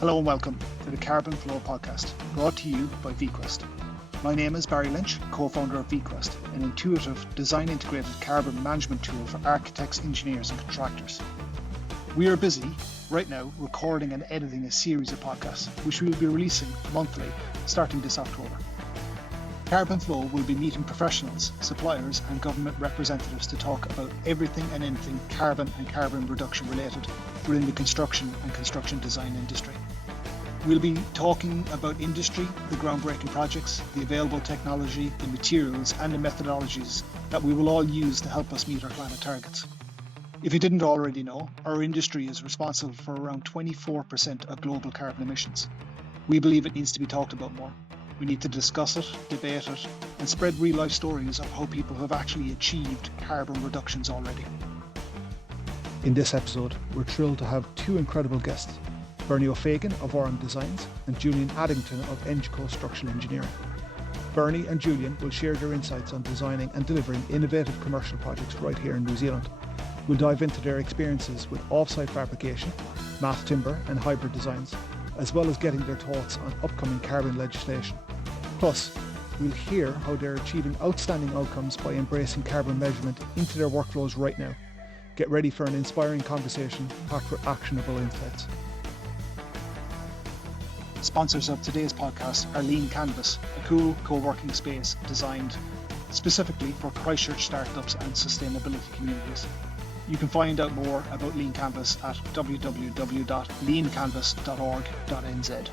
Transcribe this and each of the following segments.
Hello and welcome to the Carbon Flow podcast, brought to you by VQuest. My name is Barry Lynch, co-founder of VQuest, an intuitive, design-integrated carbon management tool for architects, engineers and contractors. We are busy right now recording and editing a series of podcasts, which we will be releasing monthly starting this October. Carbon Flow will be meeting professionals, suppliers and government representatives to talk about everything and anything carbon and carbon reduction related within the construction and construction design industry. We'll be talking about industry, the groundbreaking projects, the available technology, the materials and the methodologies that we will all use to help us meet our climate targets. If you didn't already know, our industry is responsible for around 24% of global carbon emissions. We believe it needs to be talked about more. We need to discuss it, debate it, and spread real-life stories of how people have actually achieved carbon reductions already. In this episode, we're thrilled to have two incredible guests, Bernie O'Fagan of RM Designs and Julian Addington of Engco Structural Engineering. Bernie and Julian will share their insights on designing and delivering innovative commercial projects right here in New Zealand. We'll dive into their experiences with offsite fabrication, mass timber and hybrid designs, as well as getting their thoughts on upcoming carbon legislation. Plus, we'll hear how they're achieving outstanding outcomes by embracing carbon measurement into their workflows right now. Get ready for an inspiring conversation packed with actionable insights. Sponsors of today's podcast are Lean Canvas, a cool co-working space designed specifically for Christchurch startups and sustainability communities. You can find out more about Lean Canvas at www.leancanvas.org.nz.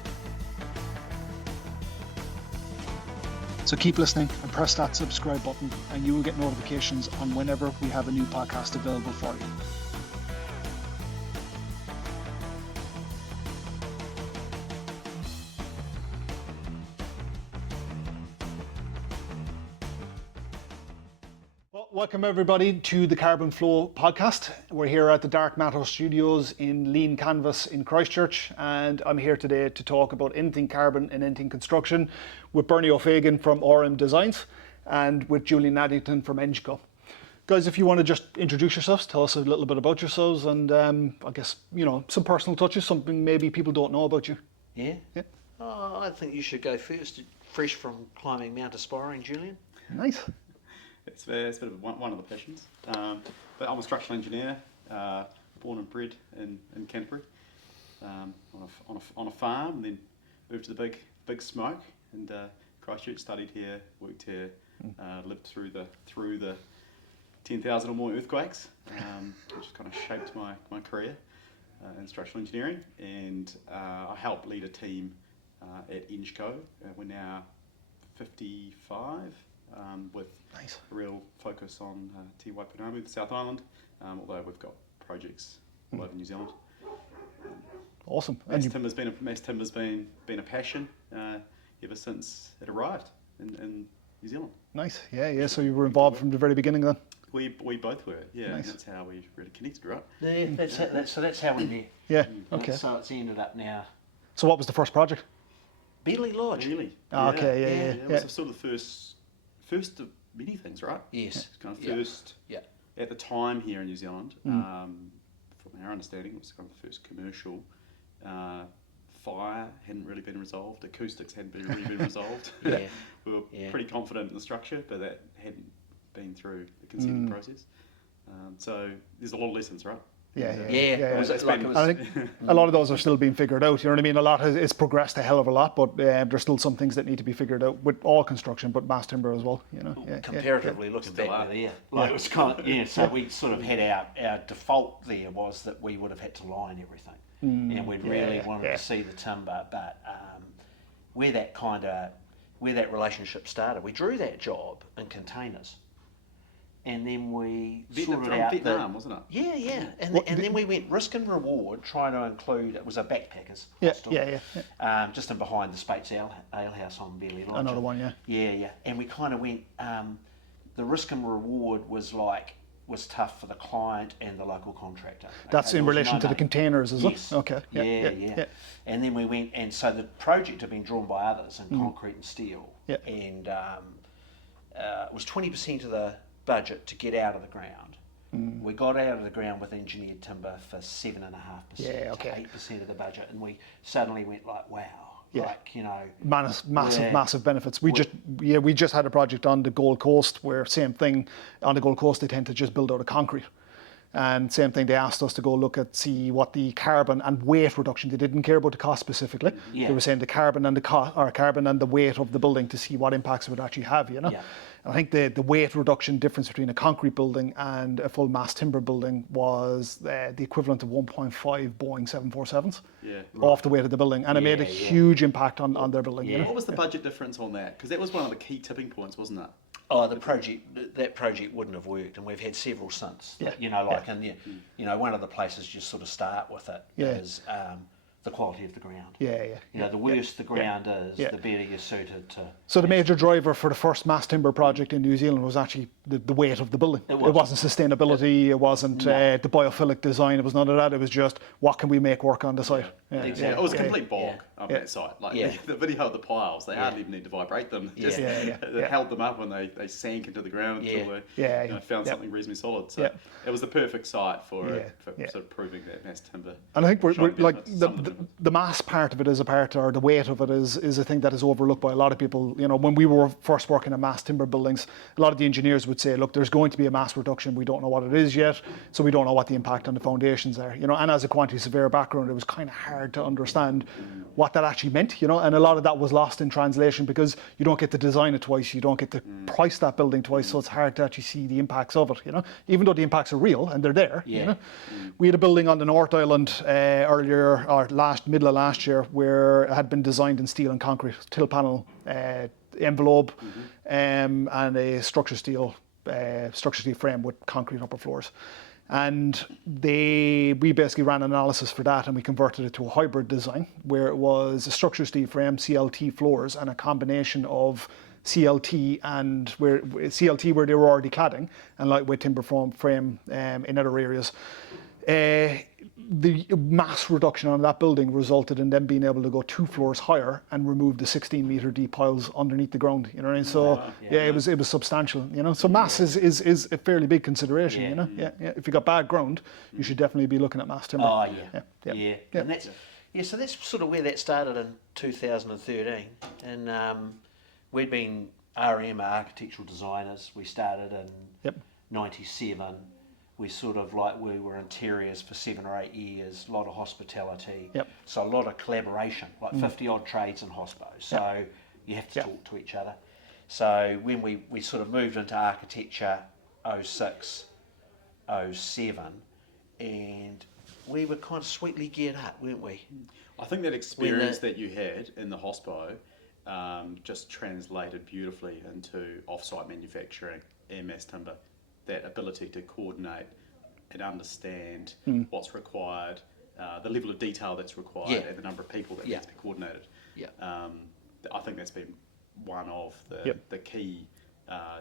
So keep listening and press that subscribe button and you will get notifications on whenever we have a new podcast available for you. Welcome everybody to the Carbon Flow podcast. We're here at the Dark Matter Studios in Lean Canvas in Christchurch, and I'm here today to talk about anything carbon and anything construction with Bernie O'Fagan from RM Designs and with Julian Addington from Engco. Guys, if you want to just introduce yourselves, tell us a little bit about yourselves and I guess, some personal touches, something maybe people don't know about you. Yeah? Oh, I think you should go first, fresh from climbing Mount Aspiring, Julian. Nice. It's a bit of one of the passions, but I'm a structural engineer, born and bred in Canterbury, on a farm, and then moved to the big smoke, and Christchurch, studied here, worked here, lived through the 10,000 or more earthquakes, which kind of shaped my career in structural engineering, and I helped lead a team at Engco. We're now 55. With nice. A real focus on Te Waipounamu, the South Island, although we've got projects all over New Zealand. Awesome. Mass timber's been a passion ever since it arrived in New Zealand. Nice. Yeah. So you were involved from the very beginning then? We both were. Yeah. Nice. That's how we really connected, right? Yeah, that's how we met. Yeah. Okay. So it's ended up now. So what was the first project? Beeley Lodge. Really? Okay. Yeah. It was sort of the first of many things, right? Yes. It's kind of first. Yeah. At the time here in New Zealand, from our understanding, it was kind of the first commercial. Fire hadn't really been resolved. Acoustics hadn't really been resolved. Yeah. We were pretty confident in the structure, but that hadn't been through the consenting process. So there's a lot of lessons, right? Yeah. I think a lot of those are still being figured out. You know what I mean? A lot it's progressed a hell of a lot, but there's still some things that need to be figured out with all construction, but mass timber as well. Comparatively, looking back there, it was kind of So we sort of had our default there was that we would have had to line everything, and we'd really wanted to see the timber. But where that relationship started, we drew that job in containers. And then we sorted out Vietnam, wasn't it? Yeah. And then we went risk and reward, trying to include, it was a backpackers hostel. Just in behind the Spates Ale House on Beeley Lodge. Another one, yeah. Yeah. And we kind of went, the risk and reward was tough for the client and the local contractor. That's in relation to the containers, is it? Okay. Yeah. And then we went, and so the project had been drawn by others in concrete and steel. Yeah. And it was 20% of the budget to get out of the ground. We got out of the ground with engineered timber for 7.5% Yeah, okay. to 8% of the budget, and we suddenly went like, wow, Yeah. like, you know, massive benefits. We just had a project on the Gold Coast where same thing. On the Gold Coast, they tend to just build out of concrete. And same thing, they asked us to go look at, see what the carbon and weight reduction. They didn't care about the cost specifically. Yeah. They were saying the carbon and the weight of the building to see what impacts it would actually have, you know. Yeah. And I think the weight reduction difference between a concrete building and a full mass timber building was the equivalent of 1.5 Boeing 747s off the weight of the building. And it made a huge impact on their building. You know? What was the budget difference on that? Because that was one of the key tipping points, wasn't it? Oh, that project wouldn't have worked, and we've had several since. Yeah. You know, like, and you know, one of the places you sort of start with it is the quality of the ground. You know, the worse the ground is, the better you're suited to. So the major driver for the first mass timber project in New Zealand was actually the weight of the building. It wasn't sustainability, it wasn't the biophilic design, it was none of that, it was just what can we make work on the site. Exactly. It was a complete bog on that site. Like the video of the piles, they hardly even need to vibrate them. Just they held them up and they sank into the ground until they found something reasonably solid. So it was the perfect site for sort of proving that mass timber. And I think we're like the mass part of it is a part, or the weight of it is a thing that is overlooked by a lot of people. You know, when we were first working in mass timber buildings, a lot of the engineers would say, look, there's going to be a mass reduction, we don't know what it is yet, so we don't know what the impact on the foundations are. You know, and as a quantity surveyor background, it was kind of hard to understand what that actually meant, you know, and a lot of that was lost in translation because you don't get to design it twice, you don't get to price that building twice, so it's hard to actually see the impacts of it, you know, even though the impacts are real and they're there. You know? We had a building on the North Island middle of last year where it had been designed in steel and concrete, till panel envelope and a structure steel frame with concrete upper floors. And we basically ran an analysis for that, and we converted it to a hybrid design where it was a structure steel frame, CLT floors, and a combination of CLT and CLT where they were already cladding, and lightweight timber frame in other areas. The mass reduction on that building resulted in them being able to go 2 floors higher and remove the 16-meter deep piles underneath the ground. You know what I mean? So it was substantial. You know, so mass is a fairly big consideration. You know, if you got bad ground, you should definitely be looking at mass timber. Oh and that's so that's sort of where that started in 2013, and we'd been RM architectural designers. We started in '97. We sort of we were interiors for 7 or 8 years, a lot of hospitality, so a lot of collaboration, like 50 odd trades in hospo, so you have to talk to each other. So when we sort of moved into architecture 06, 07, and we were kind of sweetly geared up, weren't we? I think that experience that you had in the hospo just translated beautifully into offsite manufacturing and mass timber. That ability to coordinate and understand what's required, the level of detail that's required, and the number of people that needs to be coordinated. I think that's been one of the key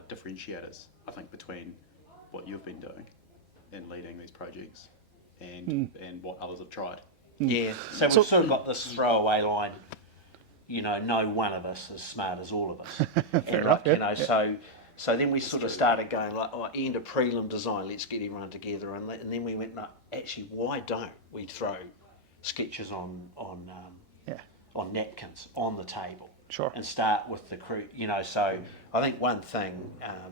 differentiators, I think, between what you've been doing in leading these projects and what others have tried. Yeah, so we've sort of got this throwaway line, you know, no one of us is smart as all of us. Fair enough, you know, so then we sort of started going like, end of prelim design, let's get everyone together. And then we went, no, actually, why don't we throw sketches on napkins on the table? Sure. And start with the crew, you know. So I think one thing,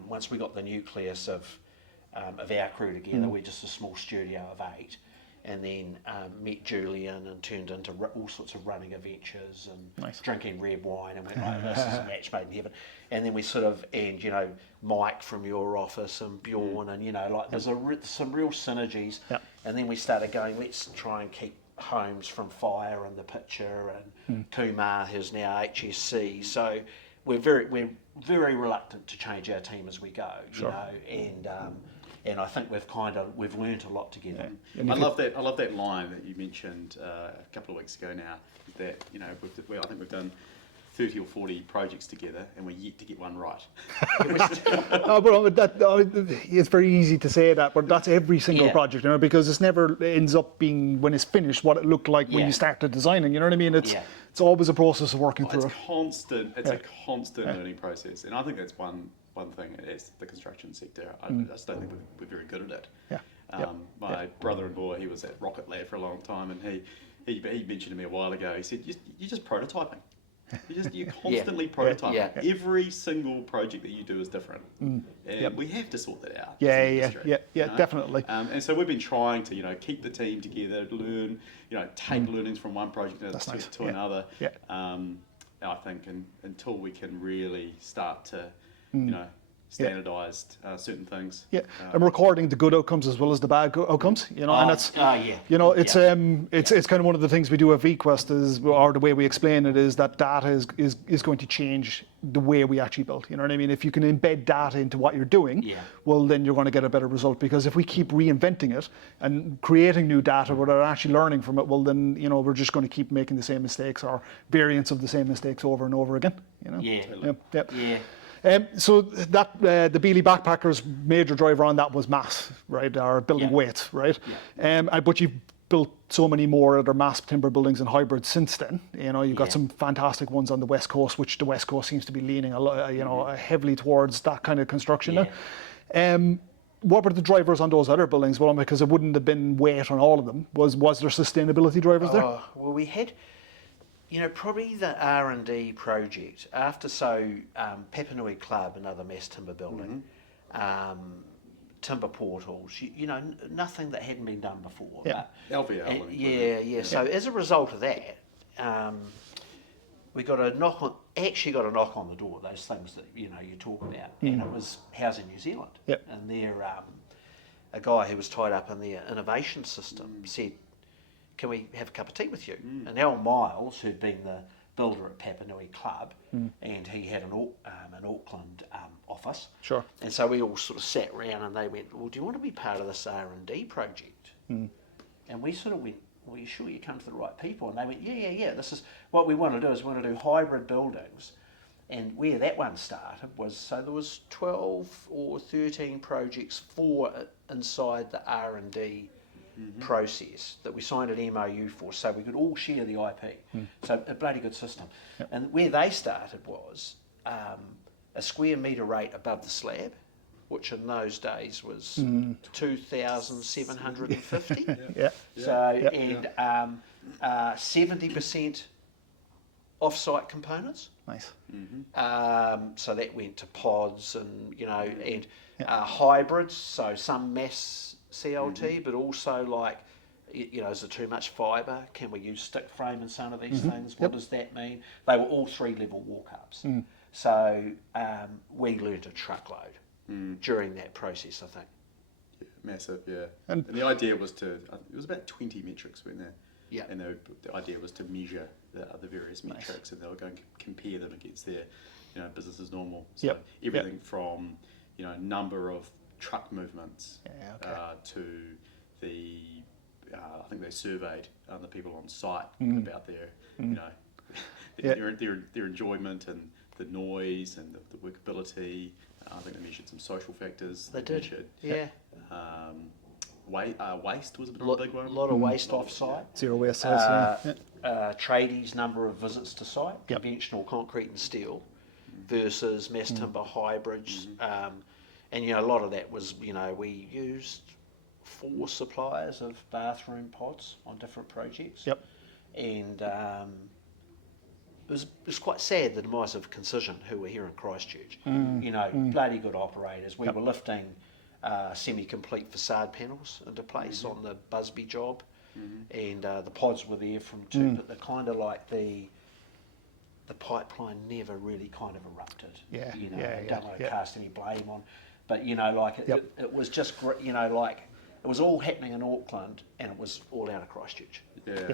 once we got the nucleus of our crew together, we're just a small studio of 8. And then met Julian and turned into all sorts of running adventures and drinking red wine, and went like, this is a match made in heaven. And then we sort of, and you know, Mike from your office and Bjorn, and you know, like there's some real synergies. And then we started going, let's try and keep Holmes from Fire in the picture, and Kumar, who's now HSC. So we're very reluctant to change our team as we go, you know, and I think we've learnt a lot together. I love that line that you mentioned a couple of weeks ago now. That, you know, I think we've done 30 or 40 projects together, and we're yet to get one right. It's very easy to say that, but that's every single Yeah. project, because it's never ends up being, when it's finished, what it looked like when Yeah. you started designing. You know what I mean? Yeah. It's always a process of working through It's it. constant. It's a constant learning process, and I think that's one thing as the construction sector. I just don't think we're very good at it. Yeah. My brother-in-law, he was at Rocket Lab for a long time, and he mentioned to me a while ago. He said, "You're just prototyping. You're constantly prototyping. Yeah. Every single project that you do is different, and we have to sort that out." as an industry, Definitely. And so we've been trying to, keep the team together, learn, take learnings from one project That's nice. to another. Yeah. I think until we can really start to, standardise certain things. Yeah, and recording the good outcomes as well as the bad outcomes, and that's, it's kind of one of the things we do at VQuest or the way we explain it is that data is going to change the way we actually build. You know what I mean? If you can embed data into what you're doing, well, then you're going to get a better result, because if we keep reinventing it and creating new data without actually learning from it, well, then, we're just going to keep making the same mistakes or variants of the same mistakes over and over again. So that the Beely Backpackers' major driver on that was mass, right? Or building weight, right? But you've built so many more other mass timber buildings and hybrids since then. You've got some fantastic ones on the West Coast, which the West Coast seems to be leaning a lot, heavily towards that kind of construction now. What were the drivers on those other buildings? Well, because it wouldn't have been weight on all of them. Was there sustainability drivers there? Well, we had. Probably the R&D project after Papanui Club, another mass timber building, timber portals, nothing that hadn't been done before. Yeah. LVL. So as a result of that, we got a knock on the door, those things that, you talk about, and it was Housing New Zealand. Yep. And they're, a guy who was tied up in their innovation system said, "Can we have a cup of tea with you?" And Al Miles, who'd been the builder at Papanui Club, and he had an Auckland office. Sure. And so we all sort of sat around, and they went, "Well, do you want to be part of this R&D project?" And we sort of went, "Well, you sure you come to the right people?" And they went, yeah. This is what we want to do. Is we want to do hybrid buildings. And where that one started was, there was 12 or 13 projects inside the R&D process that we signed an MOU for, so we could all share the IP. So a bloody good system. And where they started was a square metre rate above the slab, which in those days was 2,750. And 70% offsite components. Nice. So that went to pods and hybrids. So some mass CLT, but also is it too much fibre? Can we use stick frame in some of these things? What does that mean? They were all 3-level walk-ups. So we learned a truckload during that process, I think. Yeah, massive, yeah. And the idea was it was about 20 metrics, weren't there? Yeah. And the idea was to measure the various metrics, and they were going to compare them against their, business as normal. So everything from, number of truck movements to the, I think they surveyed the people on site about their, their enjoyment and the noise and the workability. I think they measured some social factors. They did. Measured, waste was a big one. A lot of waste off-site. Zero waste sites. Tradies number of visits to site, conventional concrete and steel versus mass timber hybrids. And a lot of that was, we used 4 suppliers of bathroom pods on different projects. And it was quite sad, the demise of Concision, who were here in Christchurch. Bloody good operators. We were lifting semi-complete facade panels into place on the Busby job, and the pods were there from two, but they're kind of like the pipeline never really kind of erupted. I don't want to cast any blame on, but it was just it was all happening in Auckland, and it was all out of Christchurch. But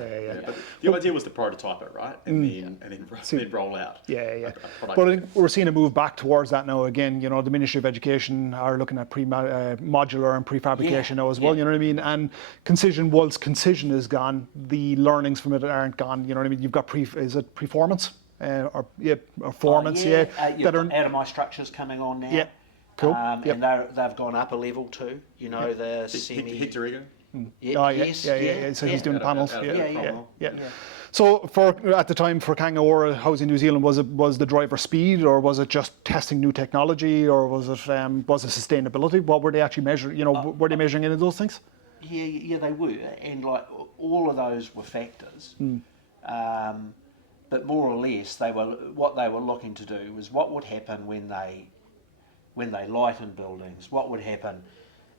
the idea was to prototype it, right, and then roll out. But I think we're seeing a move back towards that now. Again, the Ministry of Education are looking at modular and prefabrication now as well. You know what I mean? And Concision, once Concision is gone, the learnings from it aren't gone. You know what I mean? You've got preformance. or formants, that are out of my structures coming on now. Yeah, cool. And they've gone up a level too. You know, the semi. Hector Ego. So he's doing the panels. Yeah. So at the time for Kangaroo Housing New Zealand, was the driver speed, or was it just testing new technology, or was it sustainability? What were they actually measuring? You know, were they measuring any of those things? Yeah, they were, and like all of those were factors. But more or less, what they were looking to do was what would happen when they lighten buildings. What would happen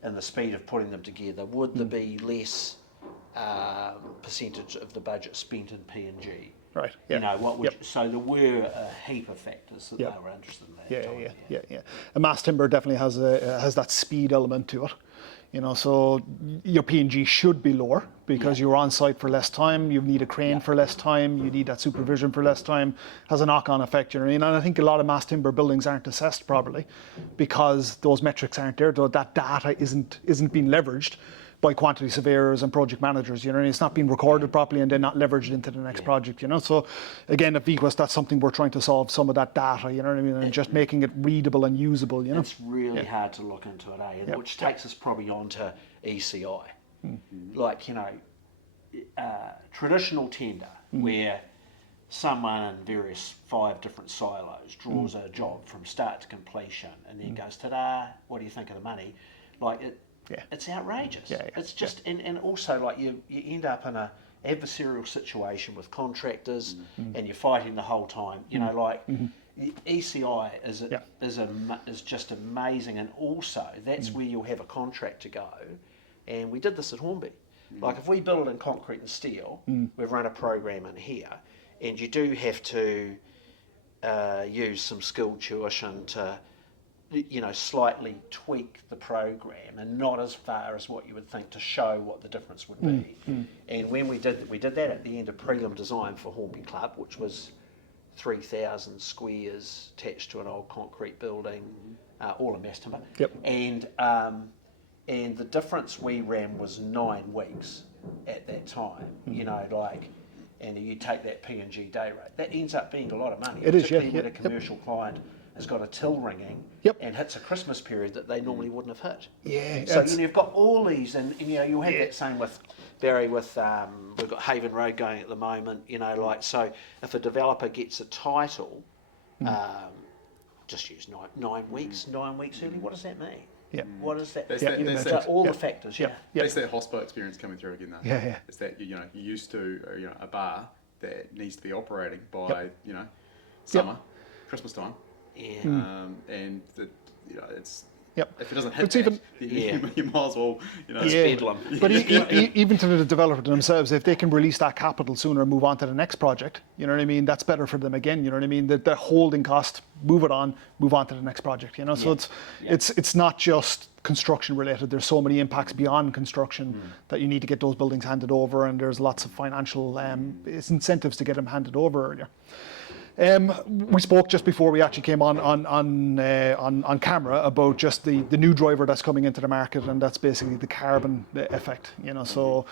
in the speed of putting them together? Would there be less percentage of the budget spent in P&G? Right. You know what would so there were a heap of factors that they were interested in that time. Yeah. And mass timber definitely has that speed element to it. You know, so your P&G should be lower because you're on site for less time. You need a crane for less time. You need that supervision for less time. Has a knock-on effect. You know what I mean? And I think a lot of mass timber buildings aren't assessed properly because those metrics aren't there. That data isn't being leveraged by quantity surveyors and project managers, you know, and it's not being recorded properly and then not leveraged into the next project, you know. So again, at VQuest, that's something we're trying to solve, some of that data, you know what I mean, and just making it readable and usable, you know. It's really hard to look into it, and which takes us probably on to ECI. Like, you know, traditional tender where someone in various 5 different silos draws a job from start to completion and then goes, ta-da, what do you think of the money? Like it's outrageous. It's just, and also like you end up in a adversarial situation with contractors and you're fighting the whole time. You know, like ECI is just amazing, and also that's where you'll have a contract to go. And we did this at Hornby. Like if we build in concrete and steel, we've run a program in here, and you do have to use some skilled tuition to, you know, slightly tweak the program, and not as far as what you would think to show what the difference would be. And when we did that at the end of prelim design for Hornby Club, which was 3,000 squares attached to an old concrete building, all in mass timber. And the difference we ran was 9 weeks at that time. You know, like, and you take that P&G day rate, that ends up being a lot of money. It is, particularly when a commercial client has got a till ringing and hits a Christmas period that they normally wouldn't have hit. So you know, you've got all these, and you know, you'll have that same with Barry. With we've got Haven Road going at the moment. You know, like, so if a developer gets a title, just use 9 weeks. 9 weeks early. What does that mean? What is that? That's all the factors. That's that hospo experience coming through again, though. It's that, you know, you're used to, you know, a bar that needs to be operating by you know, summer, Christmas time. And the, you know, it's if it doesn't hit you might as well, you know, it's bedlam. But even to the developer themselves, if they can release that capital sooner and move on to the next project, you know what I mean, that's better for them again, you know what I mean, the holding cost, move on to the next project, you know. So it's not just construction related. There's so many impacts beyond construction that you need to get those buildings handed over, and there's lots of financial incentives to get them handed over earlier. We spoke just before we actually came on camera about just the new driver that's coming into the market, and that's basically the carbon effect. You know, so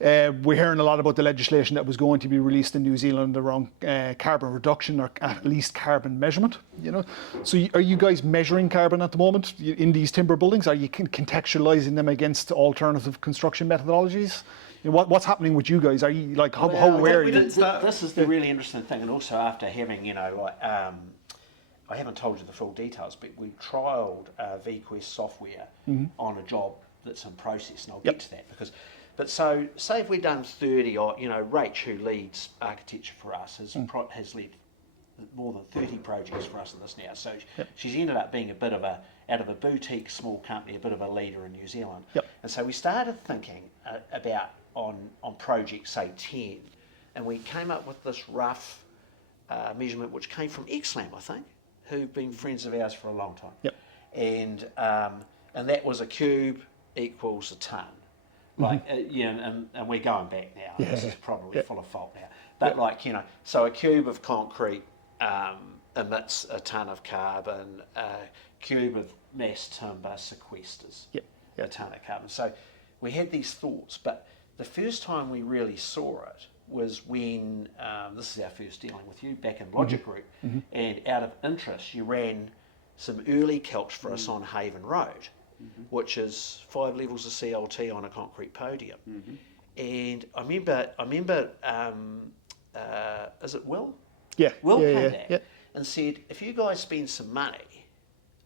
we're hearing a lot about the legislation that was going to be released in New Zealand around carbon reduction, or at least carbon measurement. You know, so are you guys measuring carbon at the moment in these timber buildings? Are you contextualizing them against alternative construction methodologies? What's happening with you guys? Are you like how aware are you? This is the really interesting thing, and also after having, you know, like I haven't told you the full details, but we trialled VQuest software on a job that's in process, and I'll get to that but so say if we've done 30, or you know, Rach, who leads architecture for us, has led more than 30 projects for us in this now. So she's ended up being a bit of out of a boutique small company, a bit of a leader in New Zealand. And so we started thinking about on project, say 10, and we came up with this rough measurement, which came from Xlam, I think, who've been friends of ours for a long time. And that was a cube equals a ton. Like, and we're going back now. This is probably full of fault now. But like, you know, so a cube of concrete emits a ton of carbon. A cube of mass timber sequesters a ton of carbon. So we had these thoughts, but the first time we really saw it was when, this is our first dealing with you, back in Logic Group, and out of interest you ran some early calcs for us on Haven Road, which is 5 levels of CLT on a concrete podium. And I remember, is it Will? Yeah. Will yeah, came yeah, back yeah. and said, if you guys spend some money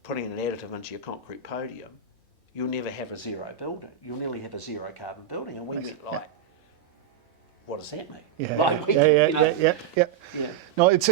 putting an additive into your concrete podium, you'll never have a zero building. You'll nearly have a zero carbon building. And we went like, what does that mean? Yeah, like yeah. No, it's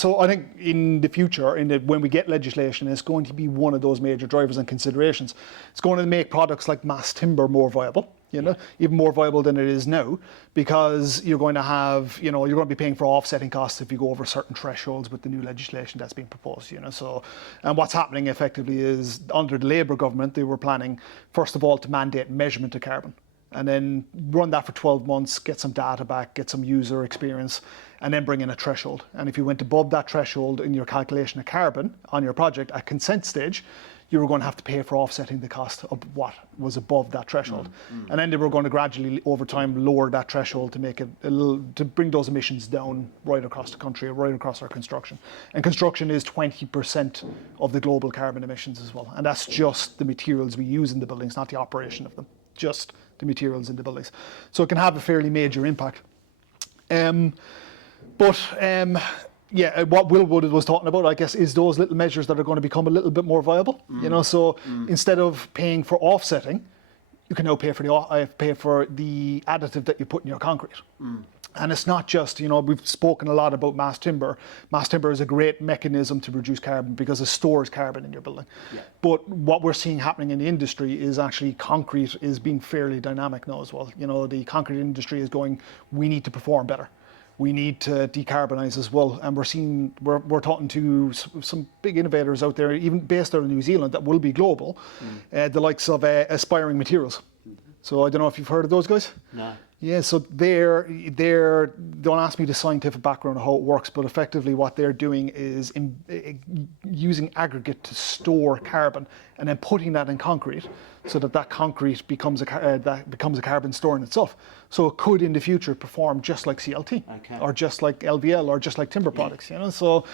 so I think in the future, when we get legislation, it's going to be one of those major drivers and considerations. It's going to make products like mass timber more viable, even more viable than it is now, because you're going to have, you're going to be paying for offsetting costs if you go over certain thresholds with the new legislation that's being proposed, So, and what's happening effectively is under the Labour government, they were planning, first of all, to mandate measurement of carbon, and then run that for 12 months, get some data back, get some user experience, and then bring in a threshold. And if you went above that threshold in your calculation of carbon on your project at consent stage, you were going to have to pay for offsetting the cost of what was above that threshold. And then they were going to gradually, over time, lower that threshold to make it to bring those emissions down right across the country, right across our construction. And construction is 20% of the global carbon emissions as well. And that's just the materials we use in the buildings, not the operation of them, just the materials in the buildings. So it can have a fairly major impact. What Will Wood was talking about, I guess, is those little measures that are going to become a little bit more viable. So instead of paying for offsetting, you can now pay for the additive that you put in your concrete. And it's not just, we've spoken a lot about mass timber. Mass timber is a great mechanism to reduce carbon because it stores carbon in your building. Yeah. But what we're seeing happening in the industry is actually concrete is being fairly dynamic now as well. The concrete industry is going, we need to perform better. We need to decarbonize as well. And we're talking to some big innovators out there, even based out of New Zealand, that will be global, the likes of Aspiring Materials. So I don't know if you've heard of those guys? No. Yeah, so they're don't ask me the scientific background of how it works, but effectively what they're doing is using aggregate to store carbon and then putting that in concrete so that concrete becomes a carbon store in itself. So it could in the future perform just like CLT or just like LVL or just like timber products, So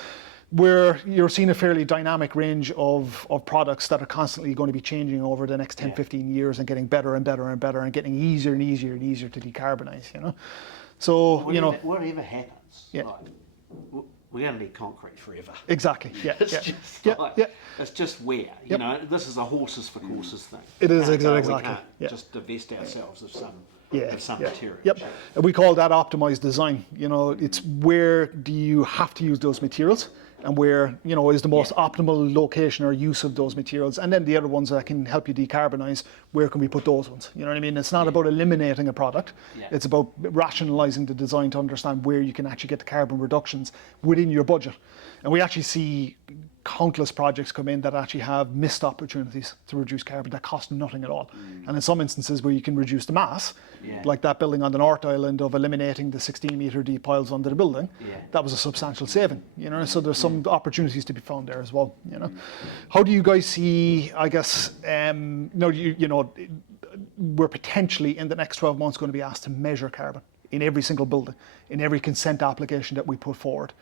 you're seeing a fairly dynamic range of products that are constantly going to be changing over the next 10, 15 years and getting better and better and better and getting easier and easier and easier to decarbonize, So, whatever happens, we're going to need concrete forever. Exactly, It's just where, this is a horses for courses thing. It is, exactly. We can't just divest ourselves of some material. Yep. And we call that optimized design. It's where do you have to use those materials and where, is the most optimal location or use of those materials. And then the other ones that can help you decarbonize, where can we put those ones? You know what I mean? It's not about eliminating a product. Yeah. It's about rationalizing the design to understand where you can actually get the carbon reductions within your budget. And we actually see countless projects come in that actually have missed opportunities to reduce carbon that cost nothing at all. And in some instances where you can reduce the mass, like that building on the North Island of eliminating the 16-metre deep piles under the building, that was a substantial saving. So there's some opportunities to be found there as well. How do you guys see, I guess, we're potentially in the next 12 months going to be asked to measure carbon in every single building, in every consent application that we put forward.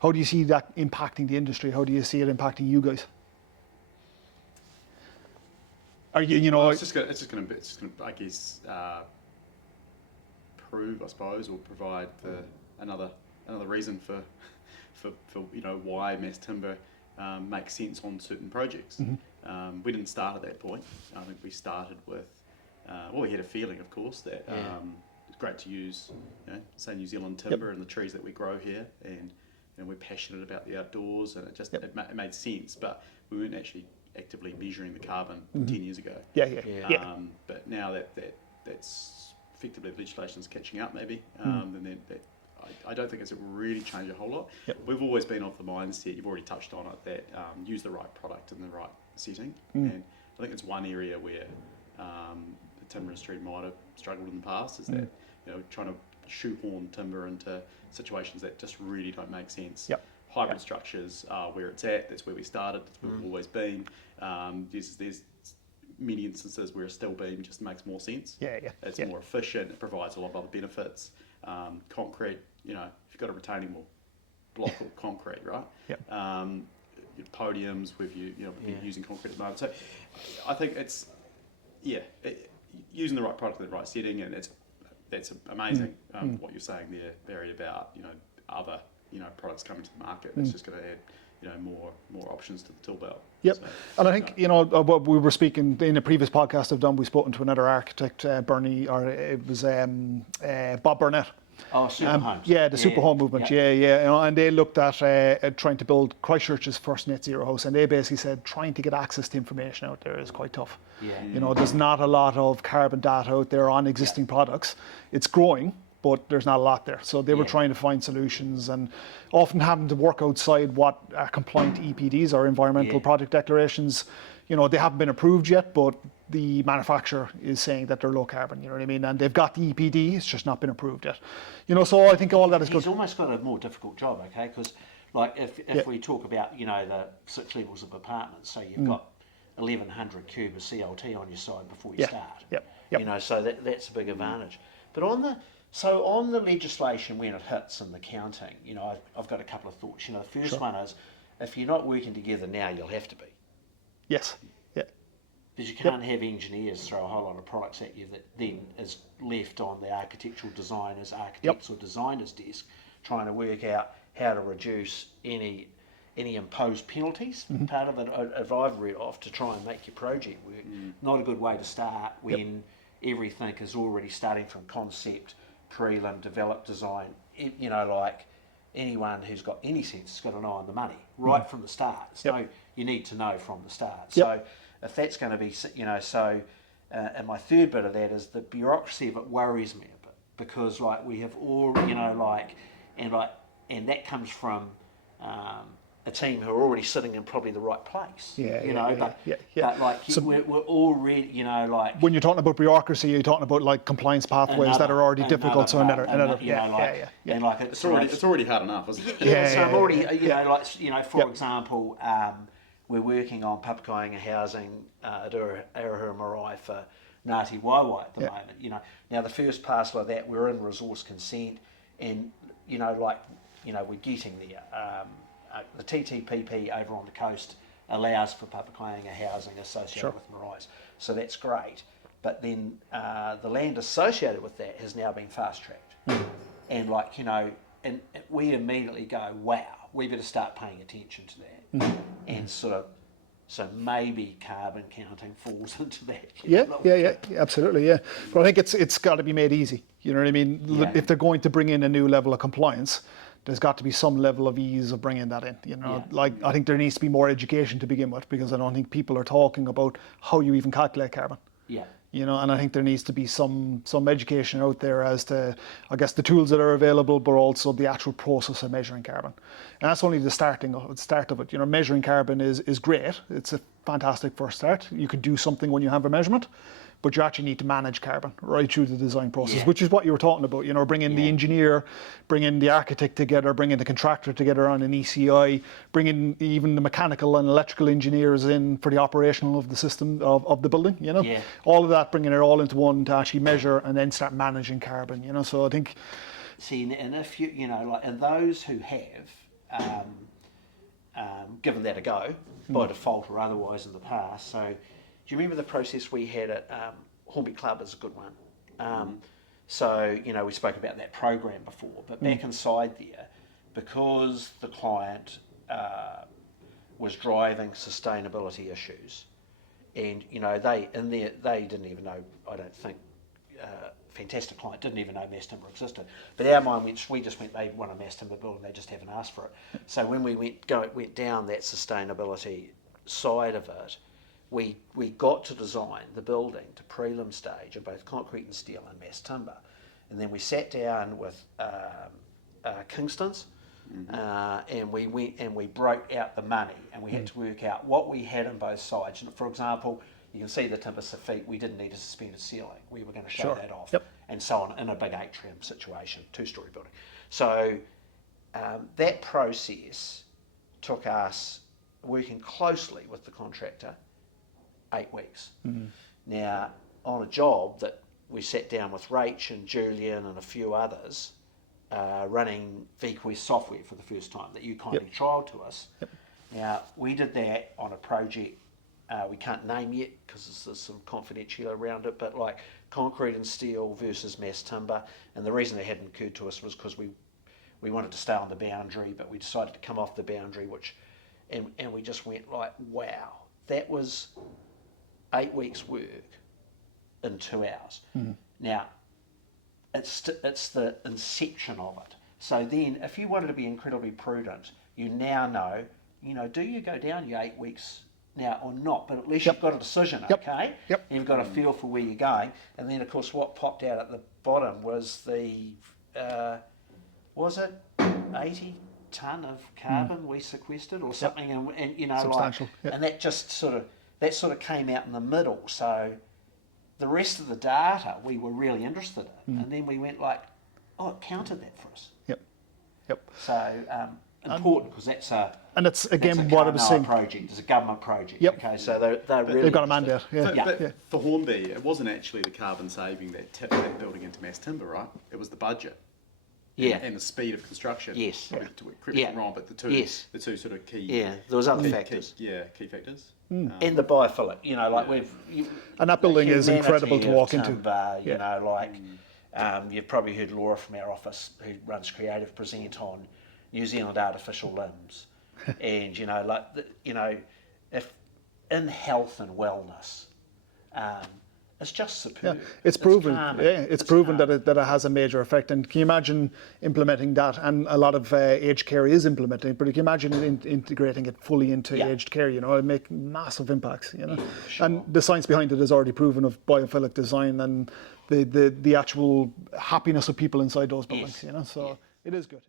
How do you see that impacting the industry? How do you see it impacting you guys? Are you, Well, it's just going to, I guess, prove, I suppose, or provide another reason for why mass timber makes sense on certain projects. We didn't start at that point. I think we started with, we had a feeling, of course, that it's great to use, say, New Zealand timber and the trees that we grow here, and we're passionate about the outdoors, and it made sense, but we weren't actually actively measuring the carbon 10 years ago. But now that's effectively legislation's catching up, maybe, and that I don't think it's really changed a whole lot. We've always been of the mindset, you've already touched on it, that use the right product in the right setting, and I think it's one area where the timber industry might have struggled in the past, is that trying to shoehorn timber into situations that just really don't make sense. Hybrid structures are where it's at. That's where we started. That's where we've always been. There's many instances where a steel beam just makes more sense. It's more efficient. It provides a lot of other benefits. concrete, you know, if you've got a retaining wall block of concrete, right? Yep. Your podiums with using concrete at the moment. So I think it's using the right product in the right setting, and that's amazing. What you're saying there, Barry, about other products coming to the market. It's just going to add more options to the tool belt. Yep, So, and I think what we were speaking in a previous podcast I've done. We spoken to another architect, Bernie, or it was Bob Burnett. Oh, super homes. Yeah, the super home movement. Yeah. And they looked at trying to build Christchurch's first net zero house, and they basically said trying to get access to information out there is quite tough. Yeah. There's not a lot of carbon data out there on existing products. It's growing, but there's not a lot there. So they were trying to find solutions, and often having to work outside what are compliant EPDs or environmental product declarations. They haven't been approved yet, but the manufacturer is saying that they're low carbon, you know what I mean? And they've got the EPD, it's just not been approved yet. So I think all that is good. He's almost got a more difficult job, okay? Because like if we talk about, the 6 levels of apartments, so you've got 1,100 cube of CLT on your side before you start. Yep. So that's a big advantage. But on the legislation when it hits and the counting, I've got a couple of thoughts. The first one is, if you're not working together now, you'll have to be. Yes. Yeah. Because you can't have engineers throw a whole lot of products at you that then is left on the architectural designers, architects or designers' desk, trying to work out how to reduce any imposed penalties. Part of it, if I've read off, to try and make your project work. Not a good way to start when everything is already starting from concept, prelim, develop, design. Like anyone who's got any sense has got an eye on the money right from the start. So you need to know from the start. So if that's going to be, and my third bit of that is the bureaucracy of it worries me a bit, because we have all, and that comes from a team who are already sitting in probably the right place. But we're already, when you're talking about bureaucracy, you're talking about compliance pathways that are already difficult. So another. And it's already hard enough, isn't it? So I'm already, for example, we're working on Papakāinga housing at Arahu Marae for Ngāti Waiwai at the moment. Now the first parcel of that, we're in resource consent, and we're getting there. The TTPP over on the coast allows for Papakāinga housing associated with maraes, so that's great. But then the land associated with that has now been fast tracked, and and we immediately go, wow, we better start paying attention to that, and so maybe carbon counting falls into that. Absolutely, yeah. But I think it's got to be made easy. You know what I mean? Yeah. If they're going to bring in a new level of compliance, there's got to be some level of ease of bringing that in. I think there needs to be more education to begin with, because I don't think people are talking about how you even calculate carbon. Yeah. And I think there needs to be some education out there as to, I guess, the tools that are available, but also the actual process of measuring carbon. And that's only the start of it. Measuring carbon is great. It's a fantastic first start. You could do something when you have a measurement, but you actually need to manage carbon right through the design process, which is what you were talking about. Bringing the engineer, bringing the architect together, bringing the contractor together on an ECI, bringing even the mechanical and electrical engineers in for the operational of the system of the building. All of that, bringing it all into one to actually measure and then start managing carbon. So I think. See, and if you and those who have given that a go by default or otherwise in the past, so. Do you remember the process we had at Hornby Club is a good one. So, we spoke about that program before, but back inside there, because the client was driving sustainability issues, and, they didn't even know, I don't think, fantastic client, didn't even know mass timber existed. But our mind we just went, they want a mass timber building, they just haven't asked for it. So when we went down that sustainability side of it, we got to design the building to prelim stage of both concrete and steel and mass timber, and then we sat down with Kingston's, and we went and we broke out the money, and we had to work out what we had on both sides. And for example, you can see the timber feet. We didn't need a suspended ceiling. We were going to show that off, and so on, in a big atrium situation, 2-story building. So that process took us working closely with the contractor 8 weeks. Now, on a job that we sat down with Rach and Julian and a few others, running VQuest software for the first time that you kindly trialled to us. Now, we did that on a project we can't name yet because there's some confidentiality around it, but like concrete and steel versus mass timber. And the reason it hadn't occurred to us was because we wanted to stay on the boundary, but we decided to come off the boundary, and we just went like, wow, that was 8 weeks work in 2 hours. Now, it's the inception of it. So then, if you wanted to be incredibly prudent, you now know, do you go down your 8 weeks now or not? But at least you've got a decision, okay? And you've got a feel for where you're going. And then, of course, what popped out at the bottom was the, was it 80 tonne of carbon we sequestered or something? And substantial. And that just sort of came out in the middle. So the rest of the data we were really interested in, and then we went like, oh, it counted that for us. So important, because that's a what I was saying. Project. It's a government project. Okay, so they're really they've got a mandate. But for Hornby, it wasn't actually the carbon saving that tipped that building into mass timber, right? It was the budget. And the speed of construction. Correct me if I'm wrong, but the two sort of key. There was other factors. Key factors. And the biophilic, and that building is incredible to walk into. You've probably heard Laura from our office, who runs Creative, present on New Zealand artificial limbs, and if in health and wellness, it's just superb. It's proven. It's proven that it has a major effect. And can you imagine implementing that? And a lot of aged care is implementing it, but can you imagine integrating it fully into aged care? It'd make massive impacts. And the science behind it is already proven of biophilic design and the actual happiness of people inside those buildings. So it is good.